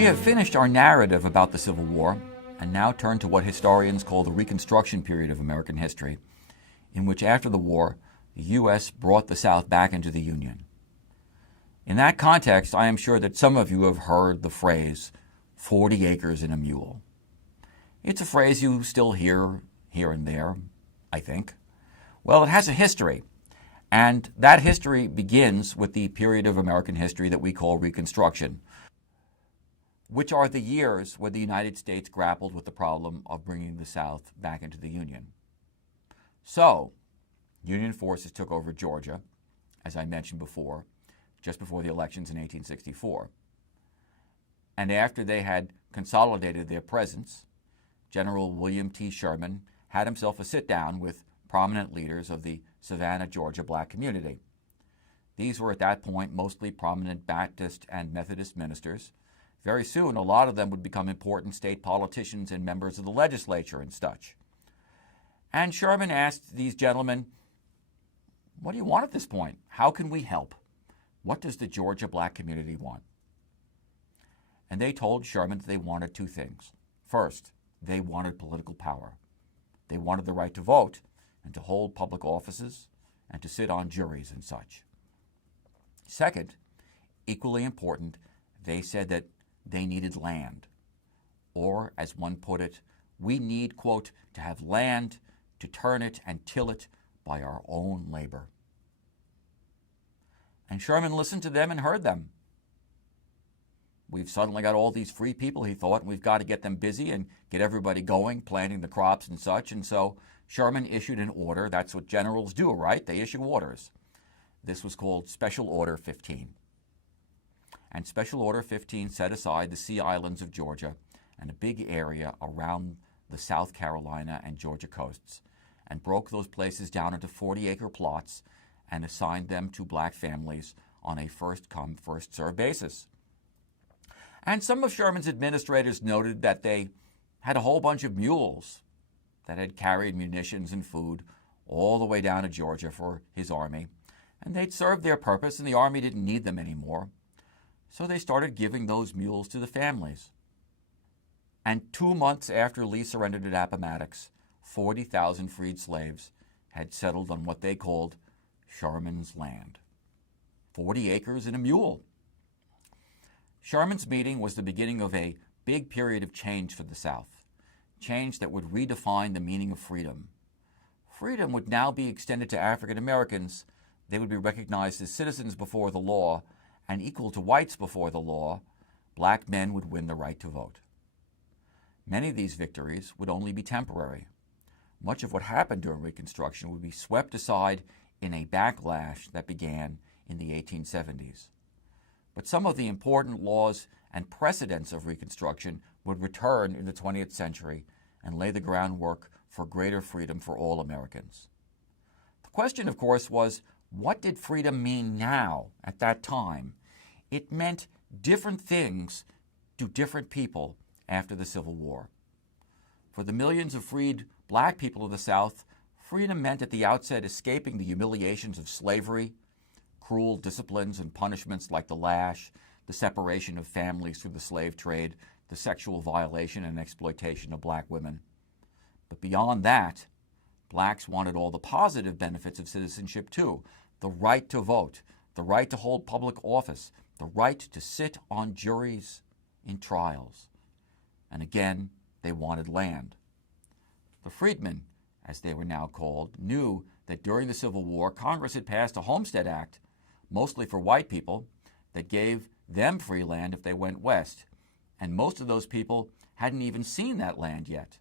We have finished our narrative about the Civil War and now turn to what historians call the Reconstruction period of American history, in which after the war, the U.S. brought the South back into the Union. In that context, I am sure that some of you have heard the phrase, 40 acres and a mule. It's a phrase you still hear here and there, I think. Well, it has a history, and that history begins with the period of American history that we call Reconstruction, which are the years where the United States grappled with the problem of bringing the South back into the Union. So, Union forces took over Georgia, as I mentioned before, just before the elections in 1864. And after they had consolidated their presence, General William T. Sherman had himself a sit-down with prominent leaders of the Savannah, Georgia black community. These were at that point mostly prominent Baptist and Methodist ministers. Very soon, a lot of them would become important state politicians and members of the legislature and such. And Sherman asked these gentlemen, what do you want at this point? How can we help? What does the Georgia black community want? And they told Sherman that they wanted two things. First, they wanted political power. They wanted the right to vote and to hold public offices and to sit on juries and such. Second, equally important, they said that they needed land. Or, as one put it, we need, quote, to have land, to turn it and till it by our own labor. And Sherman listened to them and heard them. We've suddenly got all these free people, he thought, and we've got to get them busy and get everybody going, planting the crops and such. And so Sherman issued an order. That's what generals do, right? They issue orders. This was called Special Order 15. And Special Order 15 set aside the Sea Islands of Georgia and a big area around the South Carolina and Georgia coasts and broke those places down into 40-acre plots and assigned them to black families on a first-come, first-served basis. And some of Sherman's administrators noted that they had a whole bunch of mules that had carried munitions and food all the way down to Georgia for his army, and they'd served their purpose and the army didn't need them anymore. So they started giving those mules to the families. And 2 months after Lee surrendered at Appomattox, 40,000 freed slaves had settled on what they called Sherman's land. 40 acres and a mule. Sherman's meeting was the beginning of a big period of change for the South, change that would redefine the meaning of freedom. Freedom would now be extended to African Americans. They would be recognized as citizens before the law and equal to whites before the law. Black men would win the right to vote. Many of these victories would only be temporary. Much of what happened during Reconstruction would be swept aside in a backlash that began in the 1870s. But some of the important laws and precedents of Reconstruction would return in the 20th century and lay the groundwork for greater freedom for all Americans. The question, of course, was, what did freedom mean now at that time? It meant different things to different people after the Civil War. For the millions of freed black people of the South, freedom meant at the outset escaping the humiliations of slavery, cruel disciplines and punishments like the lash, the separation of families through the slave trade, the sexual violation and exploitation of black women. But beyond that, blacks wanted all the positive benefits of citizenship too: the right to vote, the right to hold public office, the right to sit on juries in trials. And again, they wanted land. The freedmen, as they were now called, knew that during the Civil War, Congress had passed a Homestead Act, mostly for white people, that gave them free land if they went west. And most of those people hadn't even seen that land yet.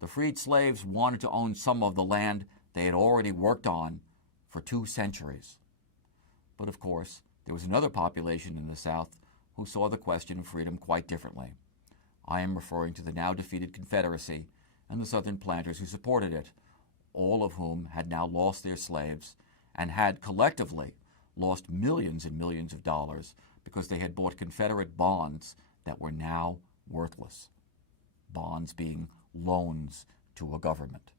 The freed slaves wanted to own some of the land they had already worked on for 2 centuries. But of course, there was another population in the South who saw the question of freedom quite differently. I am referring to the now defeated Confederacy and the Southern planters who supported it, all of whom had now lost their slaves and had collectively lost millions and millions of dollars because they had bought Confederate bonds that were now worthless, bonds being loans to a government.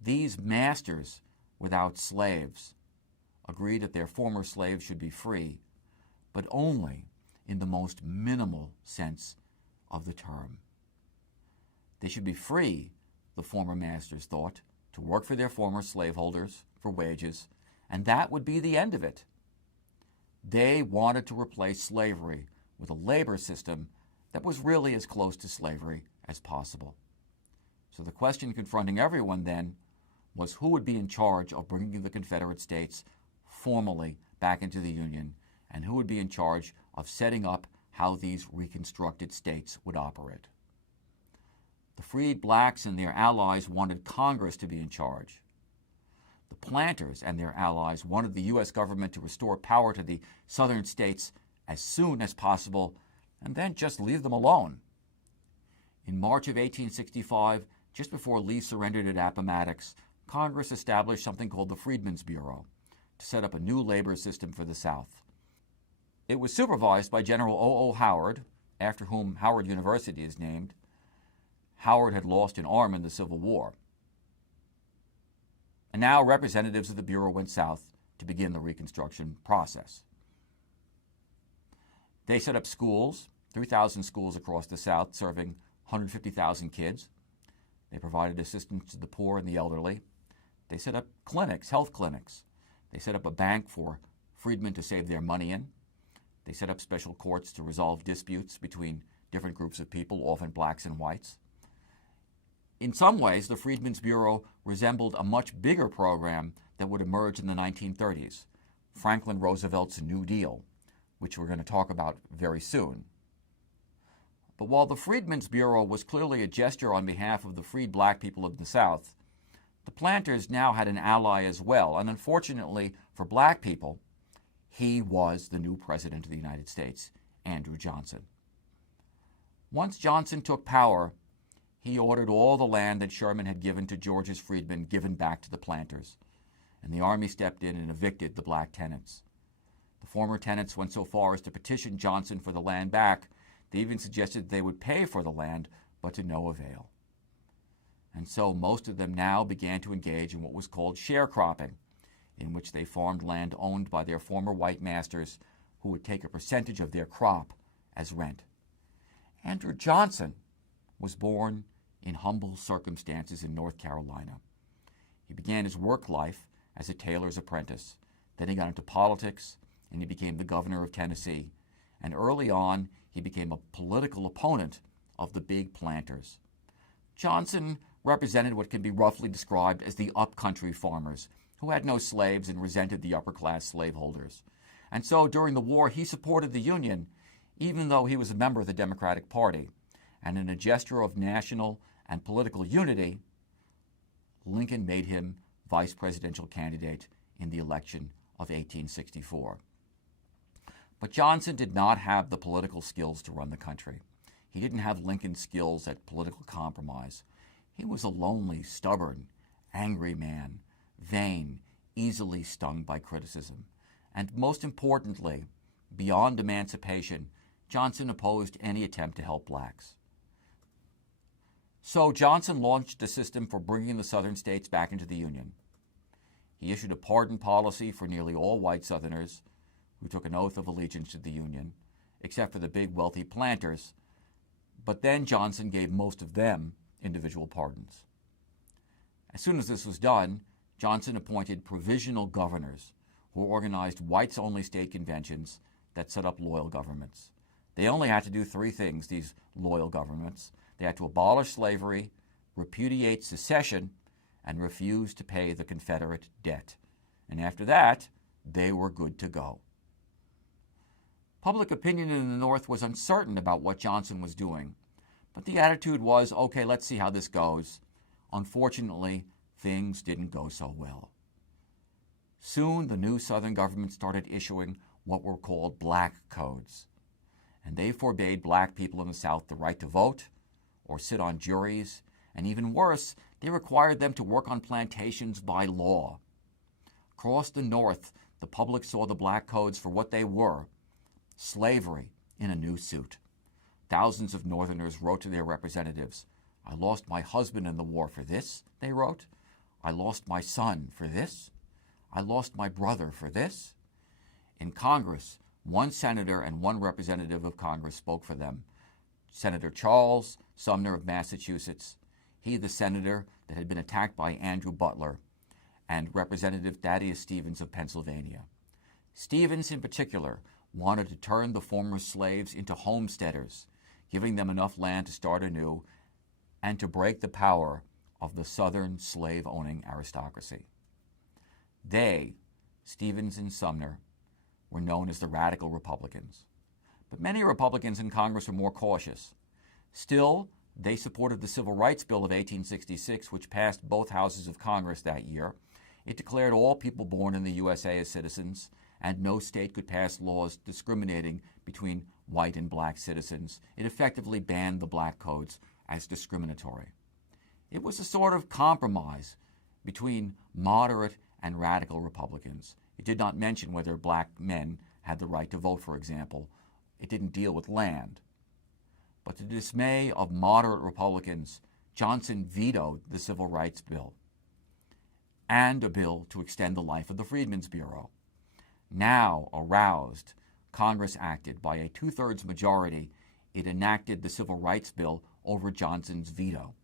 These masters without slaves agreed that their former slaves should be free, but only in the most minimal sense of the term. They should be free, the former masters thought, to work for their former slaveholders for wages, and that would be the end of it. They wanted to replace slavery with a labor system that was really as close to slavery as possible. So the question confronting everyone then was who would be in charge of bringing the Confederate States formally back into the Union, and who would be in charge of setting up how these reconstructed states would operate. The freed blacks and their allies wanted Congress to be in charge. The planters and their allies wanted the U.S. government to restore power to the southern states as soon as possible and then just leave them alone. In March of 1865, just before Lee surrendered at Appomattox, Congress established something called the Freedmen's Bureau to set up a new labor system for the South. It was supervised by General O.O. Howard, after whom Howard University is named. Howard had lost an arm in the Civil War. And now representatives of the Bureau went south to begin the Reconstruction process. They set up schools, 3,000 schools across the South, serving 150,000 kids. They provided assistance to the poor and the elderly. They set up clinics, health clinics. They set up a bank for freedmen to save their money in. They set up special courts to resolve disputes between different groups of people, often blacks and whites. In some ways, the Freedmen's Bureau resembled a much bigger program that would emerge in the 1930s, Franklin Roosevelt's New Deal, which we're going to talk about very soon. But while the Freedmen's Bureau was clearly a gesture on behalf of the freed black people of the South, the planters now had an ally as well, and unfortunately for black people, he was the new president of the United States, Andrew Johnson. Once Johnson took power, he ordered all the land that Sherman had given to Georgia's freedmen given back to the planters, and the Army stepped in and evicted the black tenants. The former tenants went so far as to petition Johnson for the land back. They even suggested they would pay for the land, but to no avail. And so most of them now began to engage in what was called sharecropping, in which they farmed land owned by their former white masters who would take a percentage of their crop as rent. Andrew Johnson was born in humble circumstances in North Carolina. He began his work life as a tailor's apprentice. Then he got into politics, and he became the governor of Tennessee. And early on, he became a political opponent of the big planters. Johnson represented what can be roughly described as the upcountry farmers, who had no slaves and resented the upper-class slaveholders. And so during the war, he supported the Union, even though he was a member of the Democratic Party. And in a gesture of national and political unity, Lincoln made him vice presidential candidate in the election of 1864. But Johnson did not have the political skills to run the country. He didn't have Lincoln's skills at political compromise. He was a lonely, stubborn, angry man, vain, easily stung by criticism. And most importantly, beyond emancipation, Johnson opposed any attempt to help blacks. So Johnson launched a system for bringing the southern states back into the Union. He issued a pardon policy for nearly all white Southerners who took an oath of allegiance to the Union, except for the big wealthy planters. But then Johnson gave most of them individual pardons. As soon as this was done, Johnson appointed provisional governors who organized whites-only state conventions that set up loyal governments. They only had to do three things, these loyal governments. They had to abolish slavery, repudiate secession, and refuse to pay the Confederate debt. And after that, they were good to go. Public opinion in the North was uncertain about what Johnson was doing, but the attitude was, okay, let's see how this goes. Unfortunately, things didn't go so well. Soon, the new Southern government started issuing what were called black codes, and they forbade black people in the South the right to vote or sit on juries, and even worse, they required them to work on plantations by law. Across the North, the public saw the black codes for what they were, slavery in a new suit. Thousands of Northerners wrote to their representatives, "I lost my husband in the war for this," they wrote. "I lost my son for this. I lost my brother for this." In Congress, One senator and one representative of Congress spoke for them. Senator Charles Sumner of Massachusetts, he the senator that had been attacked by Andrew Butler, and Representative Thaddeus Stevens of Pennsylvania. Stevens, in particular, wanted to turn the former slaves into homesteaders, giving them enough land to start anew and to break the power of the Southern slave-owning aristocracy. They, Stevens and Sumner, were known as the Radical Republicans. But many Republicans in Congress were more cautious. Still, they supported the Civil Rights Bill of 1866, which passed both houses of Congress that year. It declared all people born in the USA as citizens, and no state could pass laws discriminating between white and black citizens. It effectively banned the black codes as discriminatory. It was a sort of compromise between moderate and radical Republicans. It did not mention whether black men had the right to vote, for example. It didn't deal with land. But to the dismay of moderate Republicans, Johnson vetoed the Civil Rights Bill and a bill to extend the life of the Freedmen's Bureau. Now, aroused, Congress acted. By a two-thirds majority, it enacted the Civil Rights Bill over Johnson's veto.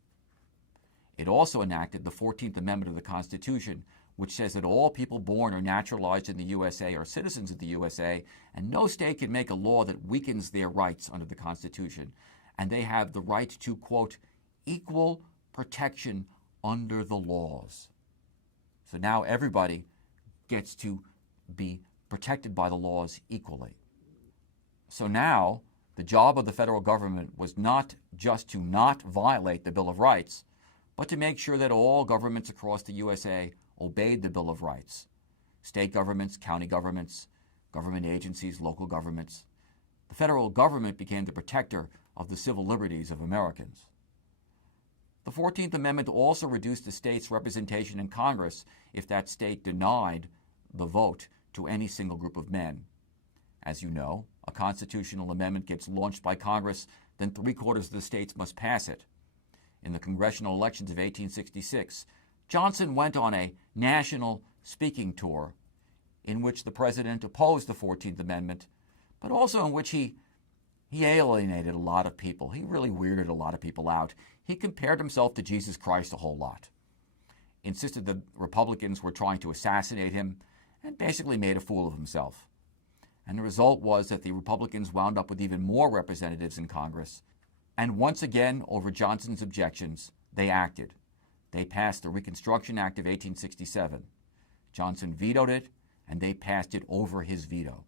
It also enacted the 14th Amendment of the Constitution, which says that all people born or naturalized in the USA are citizens of the USA, and no state can make a law that weakens their rights under the Constitution. And they have the right to, quote, equal protection under the laws. So now everybody gets to be protected by the laws equally. So now the job of the federal government was not just to not violate the Bill of Rights, but to make sure that all governments across the USA obeyed the Bill of Rights. State governments, county governments, government agencies, local governments. The federal government became the protector of the civil liberties of Americans. The 14th Amendment also reduced the state's representation in Congress if that state denied the vote to any single group of men. As you know, a constitutional amendment gets launched by Congress, then 3/4 of the states must pass it. In the congressional elections of 1866, Johnson went on a national speaking tour in which the president opposed the 14th Amendment, but also in which he alienated a lot of people. He really weirded a lot of people out. He compared himself to Jesus Christ a whole lot, insisted that Republicans were trying to assassinate him, and basically made a fool of himself. And the result was that the Republicans wound up with even more representatives in Congress. And once again, over Johnson's objections, they acted. They passed the Reconstruction Act of 1867. Johnson vetoed it, and they passed it over his veto.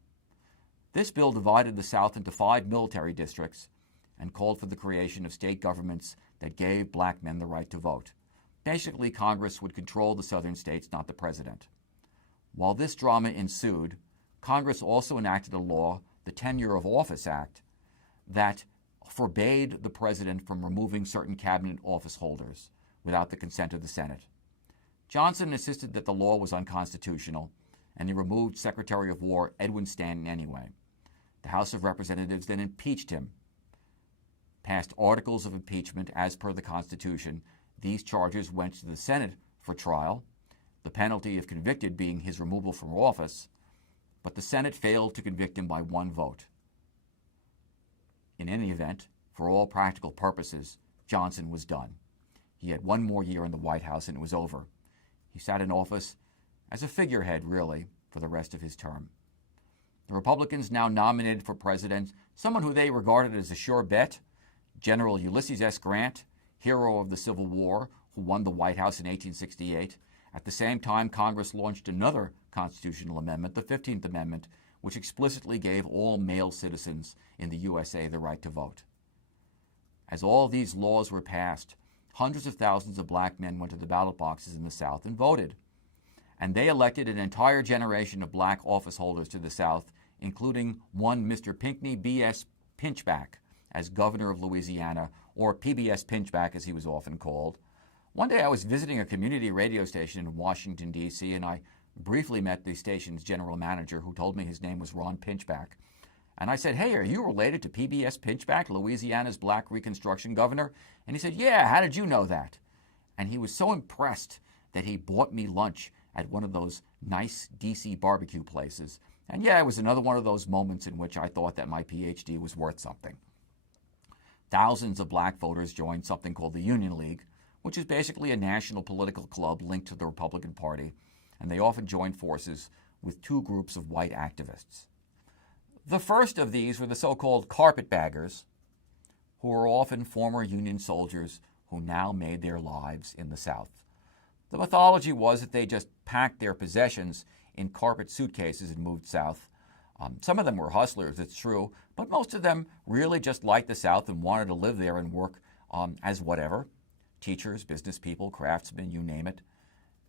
This bill divided the South into 5 military districts and called for the creation of state governments that gave black men the right to vote. Basically, Congress would control the southern states, not the president. While this drama ensued, Congress also enacted a law, the Tenure of Office Act, that forbade the president from removing certain cabinet office holders without the consent of the Senate. Johnson insisted that the law was unconstitutional, and he removed Secretary of War Edwin Stanton anyway. The House of Representatives then impeached him, passed articles of impeachment as per the Constitution. These charges went to the Senate for trial, the penalty if convicted being his removal from office, but the Senate failed to convict him by 1 vote. In any event, for all practical purposes, Johnson was done. He had 1 more year in the White House and it was over. He sat in office as a figurehead, really, for the rest of his term. The Republicans now nominated for president someone who they regarded as a sure bet, General Ulysses S. Grant, hero of the Civil War, who won the White House in 1868. At the same time, Congress launched another constitutional amendment, the 15th Amendment, which explicitly gave all male citizens in the USA the right to vote. As all these laws were passed, hundreds of thousands of black men went to the ballot boxes in the South and voted. And they elected an entire generation of black office holders to the South, including one Mr. Pinckney B.S. Pinchback as governor of Louisiana, or PBS Pinchback as he was often called. One day I was visiting a community radio station in Washington, D.C., and I briefly met the station's general manager, who told me his name was Ron Pinchback. And I said, "Hey, are you related to PBS Pinchback, Louisiana's black Reconstruction governor?" And he said, "Yeah, how did you know that?" And he was so impressed that he bought me lunch at one of those nice DC barbecue places. And yeah, it was another one of those moments in which I thought that my PhD was worth something. Thousands of black voters joined something called the Union League, which is basically a national political club linked to the Republican Party, and they often joined forces with two groups of white activists. The first of these were the so-called carpetbaggers, who were often former Union soldiers who now made their lives in the South. The mythology was that they just packed their possessions in carpet suitcases and moved south. Some of them were hustlers, it's true, but most of them really just liked the South and wanted to live there and work as whatever, teachers, business people, craftsmen, you name it.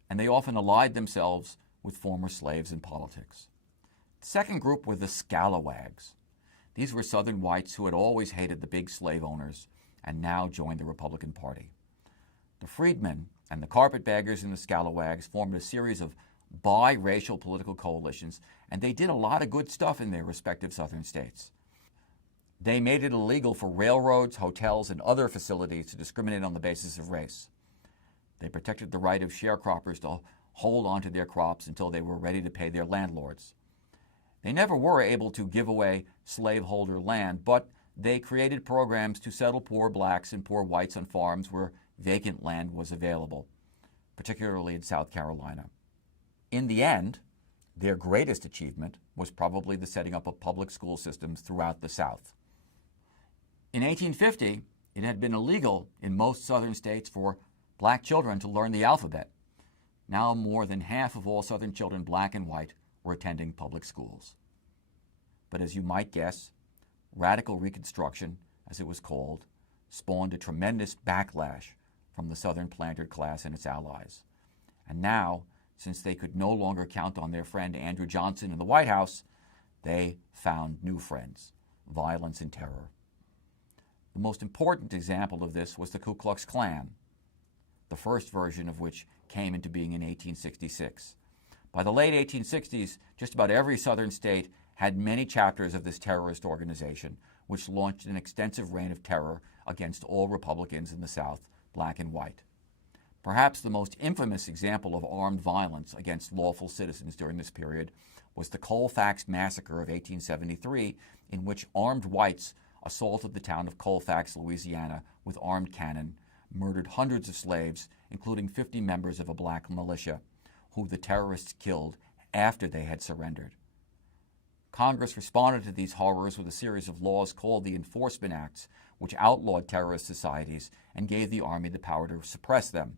And they often allied themselves with former slaves in politics. The second group were the scalawags. These were Southern whites who had always hated the big slave owners and now joined the Republican Party. The freedmen and the carpetbaggers and the scalawags formed a series of biracial political coalitions, and they did a lot of good stuff in their respective Southern states. They made it illegal for railroads, hotels, and other facilities to discriminate on the basis of race. They protected the right of sharecroppers to hold onto their crops until they were ready to pay their landlords. They never were able to give away slaveholder land, but they created programs to settle poor blacks and poor whites on farms where vacant land was available, particularly in South Carolina. In the end, their greatest achievement was probably the setting up of public school systems throughout the South. In 1850, it had been illegal in most Southern states for black children to learn the alphabet. Now more than half of all Southern children, black and white, were attending public schools. But as you might guess, radical Reconstruction, as it was called, spawned a tremendous backlash from the Southern planter class and its allies. And now, since they could no longer count on their friend Andrew Johnson in the White House, they found new friends, violence and terror. The most important example of this was the Ku Klux Klan, the first version of which came into being in 1866. By the late 1860s, just about every Southern state had many chapters of this terrorist organization, which launched an extensive reign of terror against all Republicans in the South, black and white. Perhaps the most infamous example of armed violence against lawful citizens during this period was the Colfax Massacre of 1873, in which armed whites assaulted the town of Colfax, Louisiana, with armed cannon, murdered hundreds of slaves, including 50 members of a black militia, who the terrorists killed after they had surrendered. Congress responded to these horrors with a series of laws called the Enforcement Acts, which outlawed terrorist societies and gave the Army the power to suppress them.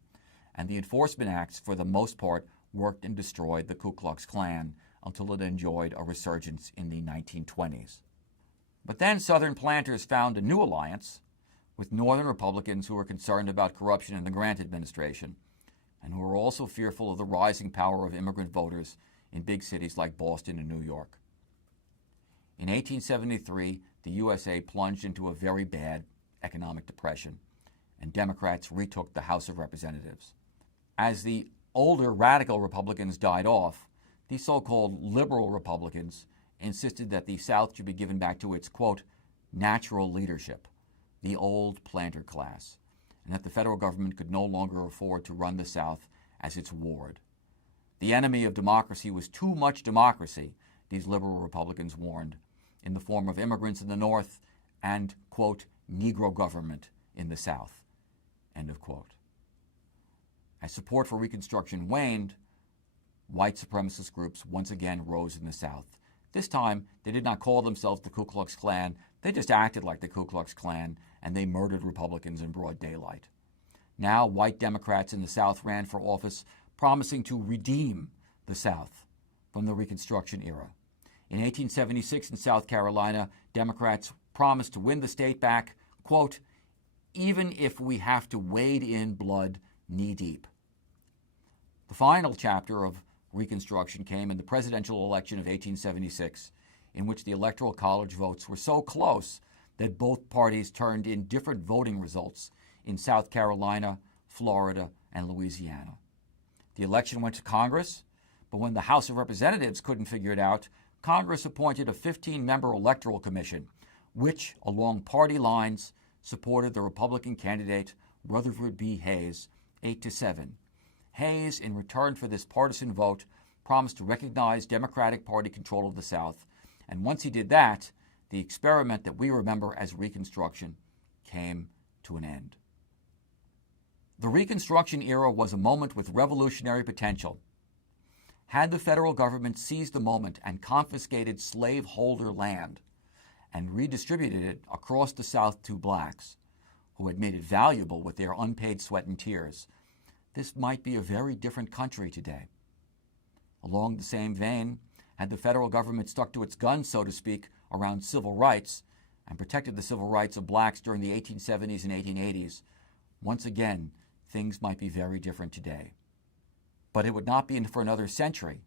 And the Enforcement Acts, for the most part, worked and destroyed the Ku Klux Klan until it enjoyed a resurgence in the 1920s. But then Southern planters found a new alliance with Northern Republicans who were concerned about corruption in the Grant administration and who were also fearful of the rising power of immigrant voters in big cities like Boston and New York. In 1873, the USA plunged into a very bad economic depression, and Democrats retook the House of Representatives. As the older radical Republicans died off, these so-called liberal Republicans insisted that the South should be given back to its, quote, natural leadership, the old planter class, and that the federal government could no longer afford to run the South as its ward. The enemy of democracy was too much democracy, these liberal Republicans warned, in the form of immigrants in the North and, quote, Negro government in the South, end of quote. As support for Reconstruction waned, white supremacist groups once again rose in the South. This time, they did not call themselves the Ku Klux Klan. They just acted like the Ku Klux Klan, and they murdered Republicans in broad daylight. Now, white Democrats in the South ran for office, promising to redeem the South from the Reconstruction era. In 1876 in South Carolina, Democrats promised to win the state back, quote, even if we have to wade in blood knee-deep. The final chapter of Reconstruction came in the presidential election of 1876, in which the Electoral College votes were so close that both parties turned in different voting results in South Carolina, Florida, and Louisiana. The election went to Congress, but when the House of Representatives couldn't figure it out, Congress appointed a 15-member electoral commission, which, along party lines, supported the Republican candidate Rutherford B. Hayes 8-7. Hayes, in return for this partisan vote, promised to recognize Democratic Party control of the South, and once he did that, the experiment that we remember as Reconstruction came to an end. The Reconstruction era was a moment with revolutionary potential. Had the federal government seized the moment and confiscated slaveholder land and redistributed it across the South to blacks, who had made it valuable with their unpaid sweat and tears, this might be a very different country today. Along the same vein, had the federal government stuck to its guns, so to speak, around civil rights and protected the civil rights of blacks during the 1870s and 1880s, once again, things might be very different today. But it would not be for another century,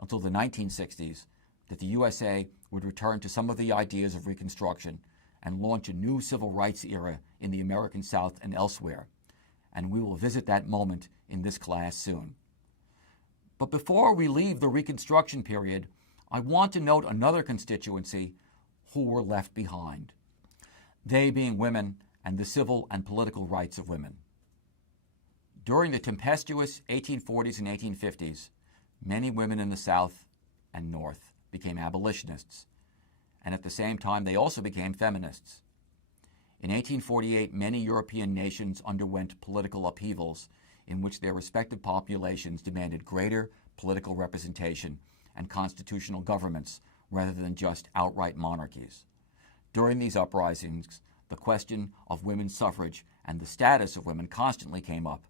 until the 1960s, that the USA would return to some of the ideas of Reconstruction and launch a new civil rights era in the American South and elsewhere. And we will visit that moment in this class soon. But before we leave the Reconstruction period, I want to note another constituency who were left behind, they being women and the civil and political rights of women. During the tempestuous 1840s and 1850s, many women in the South and North became abolitionists, and at the same time they also became feminists. In 1848, many European nations underwent political upheavals in which their respective populations demanded greater political representation and constitutional governments rather than just outright monarchies. During these uprisings, the question of women's suffrage and the status of women constantly came up,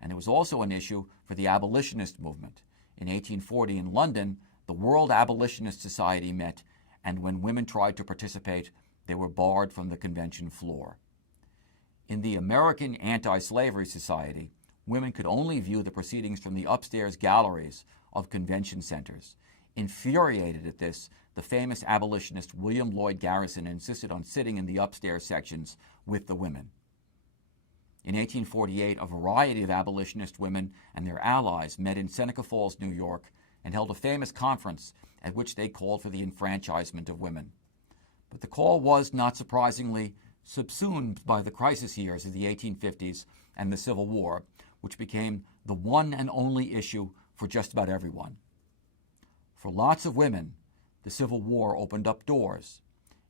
and it was also an issue for the abolitionist movement. In 1840 in London, the World Abolitionist Society met, and when women tried to participate, they were barred from the convention floor. In the American Anti-Slavery Society, women could only view the proceedings from the upstairs galleries of convention centers. Infuriated at this, the famous abolitionist William Lloyd Garrison insisted on sitting in the upstairs sections with the women. In 1848, a variety of abolitionist women and their allies met in Seneca Falls, New York, and held a famous conference at which they called for the enfranchisement of women. But the call was, not surprisingly, subsumed by the crisis years of the 1850s and the Civil War, which became the one and only issue for just about everyone. For lots of women, the Civil War opened up doors.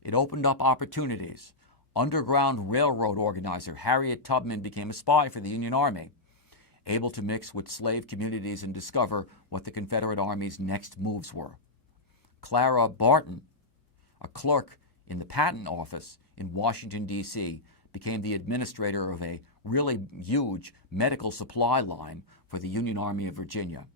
It opened up opportunities. Underground Railroad organizer Harriet Tubman became a spy for the Union Army, able to mix with slave communities and discover what the Confederate Army's next moves were. Clara Barton, a clerk in the patent office in Washington, D.C., became the administrator of a really huge medical supply line for the Union Army of Virginia.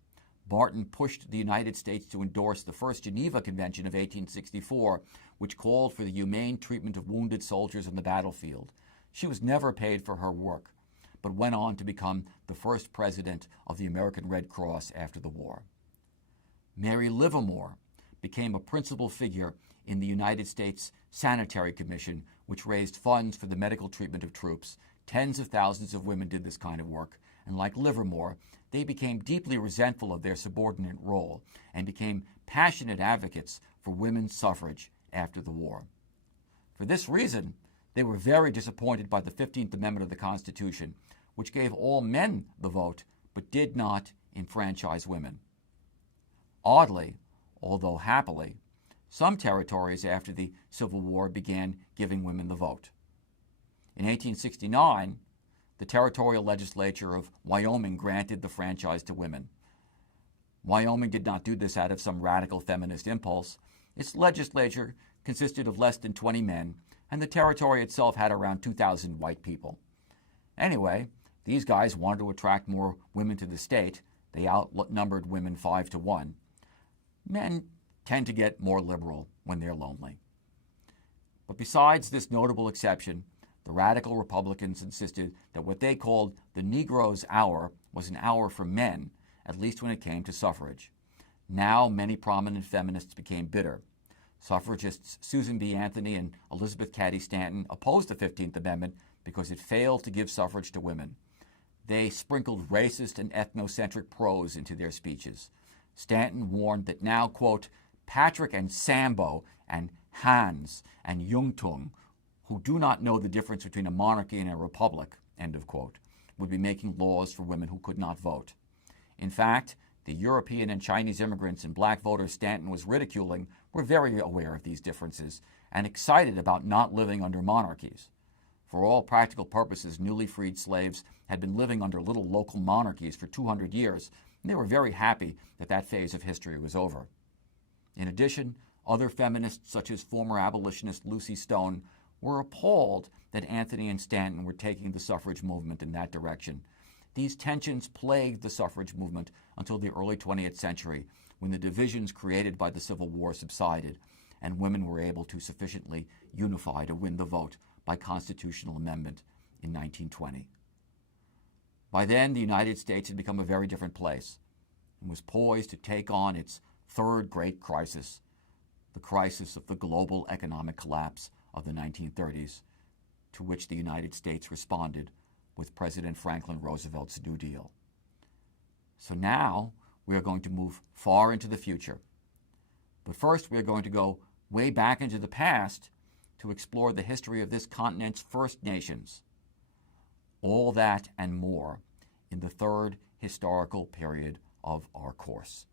Barton pushed the United States to endorse the First Geneva Convention of 1864, which called for the humane treatment of wounded soldiers on the battlefield. She was never paid for her work, but went on to become the first president of the American Red Cross after the war. Mary Livermore became a principal figure in the United States Sanitary Commission, which raised funds for the medical treatment of troops. Tens of thousands of women did this kind of work, and like Livermore, they became deeply resentful of their subordinate role and became passionate advocates for women's suffrage after the war. For this reason, they were very disappointed by the 15th Amendment of the Constitution, which gave all men the vote but did not enfranchise women. Oddly, although happily, some territories after the Civil War began giving women the vote. In 1869, the territorial legislature of Wyoming granted the franchise to women. Wyoming did not do this out of some radical feminist impulse. Its legislature consisted of less than 20 men, and the territory itself had around 2,000 white people. Anyway, these guys wanted to attract more women to the state. They outnumbered women 5 to 1. Men tend to get more liberal when they're lonely. But besides this notable exception, the radical Republicans insisted that what they called the Negro's hour was an hour for men, at least when it came to suffrage. Now, many prominent feminists became bitter. Suffragists Susan B. Anthony and Elizabeth Cady Stanton opposed the 15th Amendment because it failed to give suffrage to women. They sprinkled racist and ethnocentric prose into their speeches. Stanton warned that now, quote, Patrick and Sambo and Hans and Jungtung, who do not know the difference between a monarchy and a republic, end of quote, would be making laws for women who could not vote. In fact, the European and Chinese immigrants and black voters Stanton was ridiculing were very aware of these differences and excited about not living under monarchies. For all practical purposes, newly freed slaves had been living under little local monarchies for 200 years, and they were very happy that that phase of history was over. In addition, other feminists, such as former abolitionist Lucy Stone, were appalled that Anthony and Stanton were taking the suffrage movement in that direction. These tensions plagued the suffrage movement until the early 20th century, when the divisions created by the Civil War subsided, and women were able to sufficiently unify to win the vote by constitutional amendment in 1920. By then, the United States had become a very different place and was poised to take on its third great crisis, the crisis of the global economic collapse of the 1930s, to which the United States responded with President Franklin Roosevelt's New Deal. So now we are going to move far into the future. But first, we are going to go way back into the past to explore the history of this continent's First Nations. All that and more in the third historical period of our course.